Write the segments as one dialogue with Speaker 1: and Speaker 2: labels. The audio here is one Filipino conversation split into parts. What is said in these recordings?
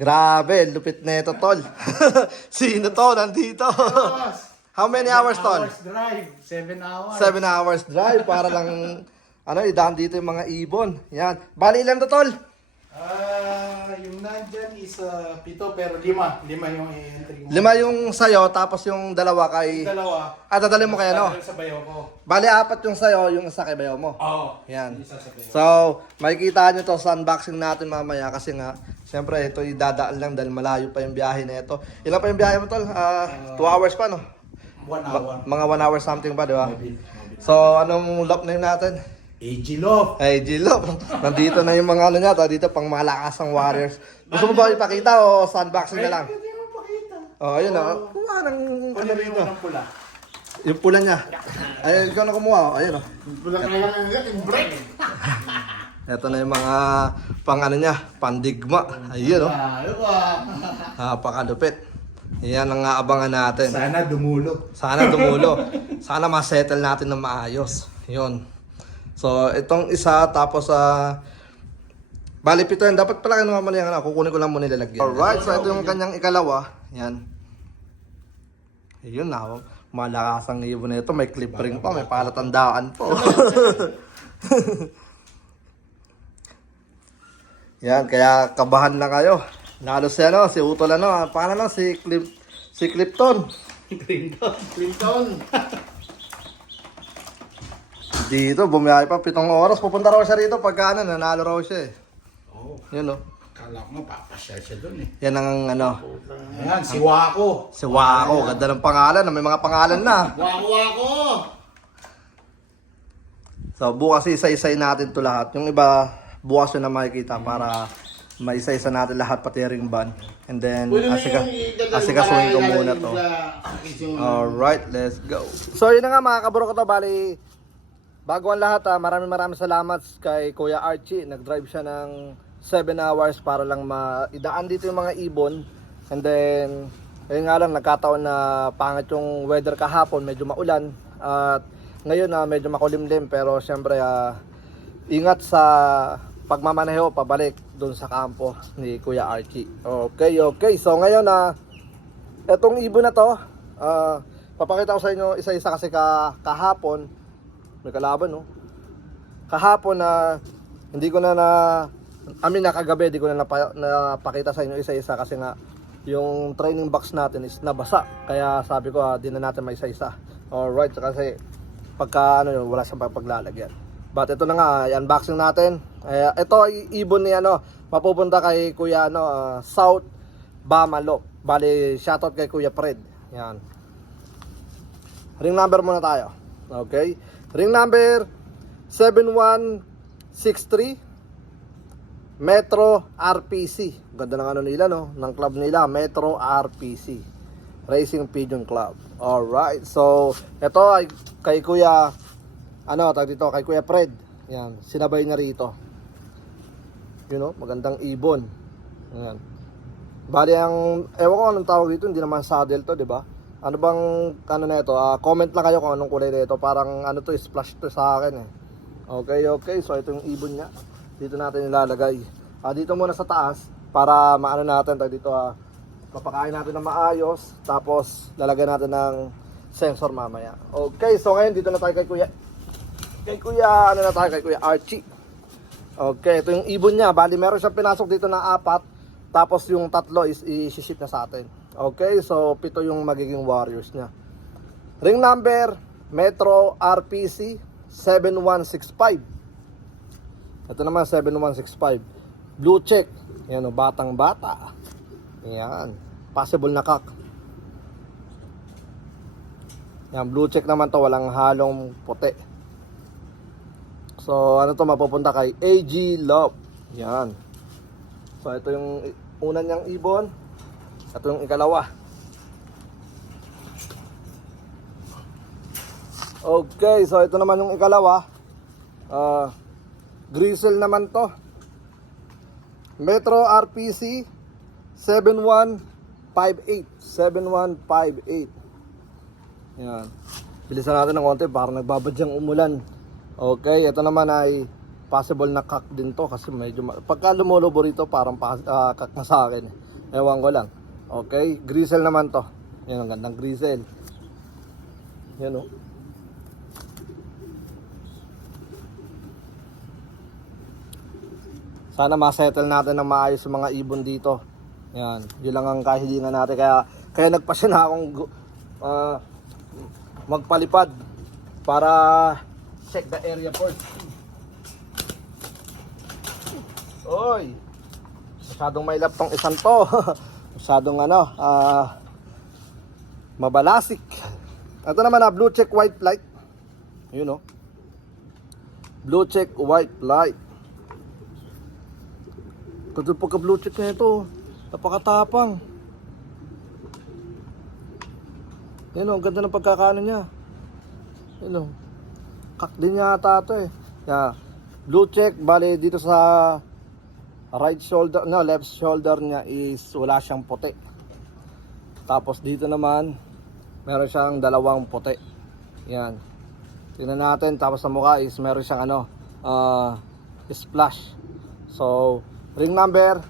Speaker 1: Grabe, lupit na ito, tol. Sino to? Nandito. How many hours, tol?
Speaker 2: Hours drive. Seven hours.
Speaker 1: Seven hours drive para lang, ano, idaan dito yung mga ibon. Yan. Bali ilan to, tol?
Speaker 2: Ah, yung nandyan is ah, pito pero lima. Lima yung i-entry mo.
Speaker 1: Lima yung sayo, tapos yung dalawa kay...
Speaker 2: Yung dalawa.
Speaker 1: Ah, dadalhin mo kay ano?
Speaker 2: sa bayo ko.
Speaker 1: Bali, apat yung sayo, yung isa kay bayaw mo.
Speaker 2: Oo.
Speaker 1: Yan.
Speaker 2: Isa sa bayo.
Speaker 1: So, makikita nyo to sa unboxing natin mamaya kasi nga, siyempre, ito idadaan lang dahil malayo pa yung biyahe na ito. Ilan pa yung biyahe mo, tol? Ah, two hours pa, no?
Speaker 2: One
Speaker 1: Ma-
Speaker 2: hour.
Speaker 1: mga one hour something pa, di ba?
Speaker 2: Maybe. maybe.
Speaker 1: So, anong lap name natin?
Speaker 2: AG Love.
Speaker 1: Ay, G-Lop. Nandito na yung mga ano niya, to, dito pang malakas ang warriors. Gusto mo ba ipakita o sa unboxing na lang?
Speaker 2: Pwede mo pakita.
Speaker 1: Oh, ayun oh. Kumuha ng ano
Speaker 2: Ano rin
Speaker 1: rito.
Speaker 2: ng pula?
Speaker 1: Yung pula niya. Ayun, ikaw na kumuha. oh. Ayun oh.
Speaker 2: Pula ka lang ang break.
Speaker 1: Ito na yung mga pang ano niya, pandigma. Ayun oh.
Speaker 2: Ah.
Speaker 1: Napakalupit. Yan ang aabangan natin.
Speaker 2: Sana dumulo.
Speaker 1: Sana dumulo. Sana ma-settle natin ng maayos. Yun. So, itong isa, tapos sa... bali, pito yan. Dapat pala kinuha mo na yan. Ano, kukunin ko lang muna nilalagyan. Alright, so ito yung kanyang ikalawa. Yan. Ayun na. Malakas ang ibon na ito. May clip ring pa. May palatandaan po. yan, kaya kabahan na kayo. Lalo si ano, si Utol ano. Paano lang, si Clip, si Clipton.
Speaker 2: Clinton. Clinton.
Speaker 1: Dito, bumiyahe pa pitong oras. Pupunta raw siya rito pagka ano, nanalo raw siya eh.
Speaker 2: Oh,
Speaker 1: Yun o.
Speaker 2: kala ko papasya siya doon eh.
Speaker 1: Yan ang ano,
Speaker 2: Ayan, si Wako.
Speaker 1: si Wako. Ganda ng pangalan. May mga pangalan na.
Speaker 2: Wako, Wako!
Speaker 1: So, bukas isa-isay natin to lahat. Yung iba, bukas yun na makikita para maisa-isa natin lahat pati ring ban. And then, asika, asikasuhin ko muna to. Alright, let's go. So yun na nga mga kaburo ko to, bali bago ang lahat ah, maraming maraming salamat kay Kuya Archie. Nag-drive siya ng 7 hours para lang maidaan dito yung mga ibon. And then, ayun nga lang, nagkataon na pangit yung weather kahapon, medyo maulan. At ngayon na medyo makulimlim pero syempre ah, ingat sa pagmamaneho pabalik doon sa kampo ni Kuya Archie. Okay, okay. So ngayon na Etong ibon na to, ah, papakita ko sa inyo isa-isa kasi ka, kahapon, may kalaban no. Kahapon na hindi ko na na mean na kagabi, di ko na napa, napakita sa inyo isa-isa kasi nga yung training box natin is nabasa. Kaya sabi ko, ah, di na natin may isa-isa. Alright, kasi pagka ano yun, wala siyang paglalagyan. But ito na nga, i-unboxing natin. Eh, ito ay ibon ni ano, mapupunta kay Kuya ano, ah, South Bamalo. Bali, shoutout kay Kuya Fred. Yan. Ring number muna tayo. Okay? Ring number 7163 Metro RPC. Ganda ng ano nila no, ng club nila, Metro RPC. Racing Pigeon Club. Alright. So, ito ay kay Kuya ano, tag dito kay Kuya Fred. Yan, sinabay niya rito. You know, magandang ibon. Yan. Bali ang, ewan ko anong tawag dito, hindi naman saddle to, di ba? Ano bang, ano na ito, ah, comment lang kayo kung anong kulay na ito. Parang ano to, splash to sa akin eh. Okay, okay, so ito yung ibon niya. Dito natin ilalagay. Ah, dito muna sa taas, para maano natin, tayo dito ah, papakain natin ng maayos, tapos lalagyan natin ng sensor mamaya. Okay, so ngayon dito na tayo kay Kuya. Kay Kuya, ano na tayo kay Kuya Archie. Okay, ito yung ibon niya. Bali, meron siyang pinasok dito na apat. Tapos yung tatlo is i-ship na sa atin. Okay, so pito yung magiging warriors niya. Ring number, Metro RPC 7165. Ito naman 7165. Blue check. Yan o, batang bata. Yan. Possible na kak. Yan, blue check naman to. Walang halong puti. So, ano to, mapupunta kay AG Love. Yan. So, ito yung una niyang ibon. Ito yung ikalawa. Okay, so ito naman yung ikalawa. Ah, Grizzle naman to. Metro RPC 7158. 7158. Yan. Bilisan natin ng konti para nagbabadyang umulan. Okay, ito naman ay possible na kak din to kasi medyo pagka lumulobo rito parang pa, ah, kak na sa akin. eh. Ewan ko lang. Okay, grizzle naman to. Yan ang gandang grizzle. Yan oh. Sana ma-settle natin ng maayos yung mga ibon dito. Yan, yun lang ang kahilingan natin. Kaya, kaya nagpasya na akong ah, magpalipad para check the area first. Oy! Masyadong may lap tong isang to. Masyadong ano, ah, mabalasik. Ito naman na blue check white light. Yun oh. Blue check white light. Kasi pagka blue check na ito, napakatapang. Yan o, ang ganda ng pagkakaano niya. Yan o. Kak din yata ito eh. Yeah. Blue check, bali dito sa right shoulder, no, left shoulder niya is wala siyang puti. Tapos dito naman, meron siyang dalawang puti. Yan. Tingnan natin, tapos sa mukha is meron siyang ano, ah, splash. So, ring number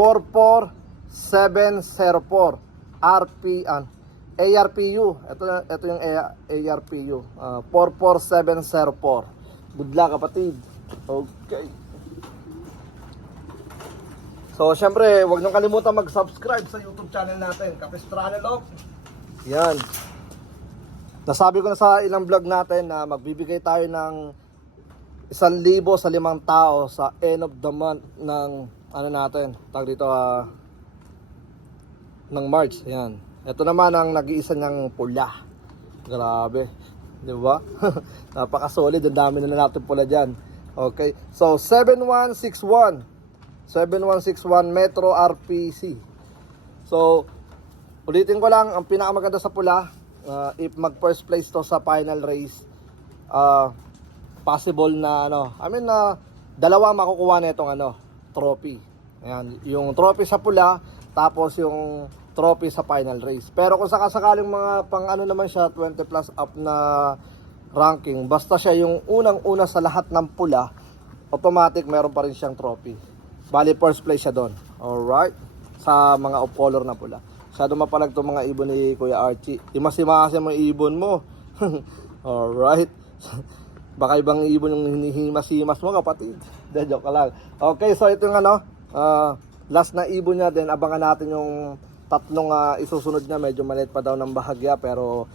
Speaker 1: 44704 RP an ARPU. Ito ito yung ARPU. ah, 44704. Good luck kapatid. Okay. So, syempre, huwag niyong kalimutan mag-subscribe sa YouTube channel natin, Capistrano Yan. Nasabi ko na sa ilang vlog natin na magbibigay tayo ng isang libo sa limang tao sa end of the month ng ano natin, tag dito ah, ng March. Yan. Ito naman ang nag-iisa niyang pula. Grabe. Di ba? Napaka-solid. Ang dami na natin pula dyan. Okay. So, 7161. 7161 Metro RPC. So, ulitin ko lang, ang pinakamaganda sa pula, uh, if mag first place to sa final race, uh, possible na ano, I mean na dalawa makukuha na itong ano, trophy. Ayan, yung trophy sa pula, tapos yung trophy sa final race. Pero kung sakasakaling mga pang ano naman siya, 20 plus up na ranking, basta siya yung unang-una sa lahat ng pula, automatic meron pa rin siyang trophy. Bali, first place siya doon. Alright? Sa mga off-color na pula. Masyado mapalag itong mga ibon ni Kuya Archie. Imas-imasin mo ibon mo. Alright? Baka ibang ibon yung hinihimas-himas mo, kapatid. De, joke ka lang. Okay, so ito yung ano, ah, last na ibon niya din. Abangan natin yung tatlong ah, isusunod niya. Medyo maliit pa daw ng bahagya, pero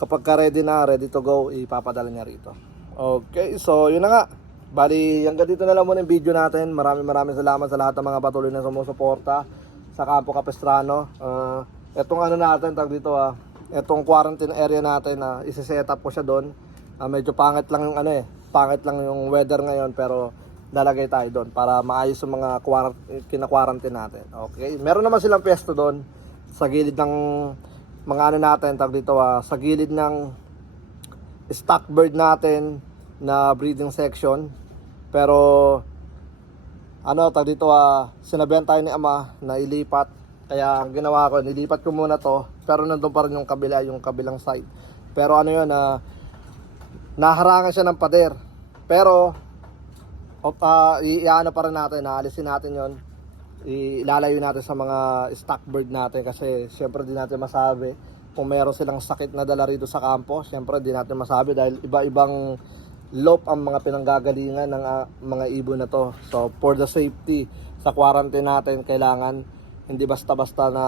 Speaker 1: kapag ka ready na, ready to go, ipapadala niya rito. Okay, so yun na nga. Bali, hanggang dito na lang muna yung video natin. Maraming maraming salamat sa lahat ng mga patuloy na sumusuporta sa Campo Capistrano. Uh, etong ano natin, tag dito ah, etong quarantine area natin na uh, isi-set up ko siya doon. Ah, medyo pangit lang yung ano eh, pangit lang yung weather ngayon pero lalagay tayo doon para maayos yung mga quar- kina-quarantine natin. Okay? Meron naman silang pwesto doon sa gilid ng mga ano natin, tag dito ah, sa gilid ng stock bird natin na breeding section. Pero ano, tag dito ah, sinabihan tayo ni ama na ilipat. Kaya ang ginawa ko, nilipat ko muna to. Pero nandun pa rin yung kabila, yung kabilang side. Pero ano yun, ah, naharangan siya ng pader. Pero, i- iano pa rin natin, naalisin natin yon ilalayo natin sa mga stock bird natin kasi syempre di natin masabi kung meron silang sakit na dala rito sa kampo. Syempre di natin masabi dahil iba-ibang loop ang mga pinanggagalingan ng ah, mga ibon na to. So for the safety sa quarantine natin kailangan hindi basta-basta na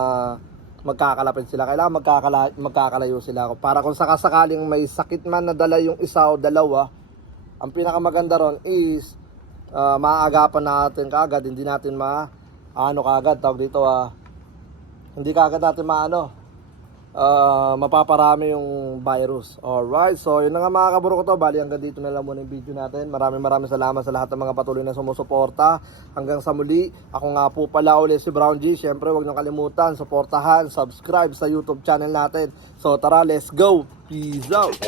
Speaker 1: magkakalapit sila. Kailangan magkakala, magkakalayo sila. Para kung sakasakaling may sakit man na dala yung isa o dalawa ang pinakamaganda ron is uh, maaagapan natin kaagad hindi natin ma ano kaagad tawag dito ah hindi kaagad natin maano ah, mapaparami yung virus. Alright, so yun na nga mga kaburo ko to. Bali hanggang dito na lang muna yung video natin. Maraming maraming salamat sa lahat ng mga patuloy na sumusuporta. Hanggang sa muli, ako nga po pala ulit si Brown G. Siyempre, huwag niyong kalimutan, suportahan, subscribe sa YouTube channel natin. So tara, let's go! Peace out!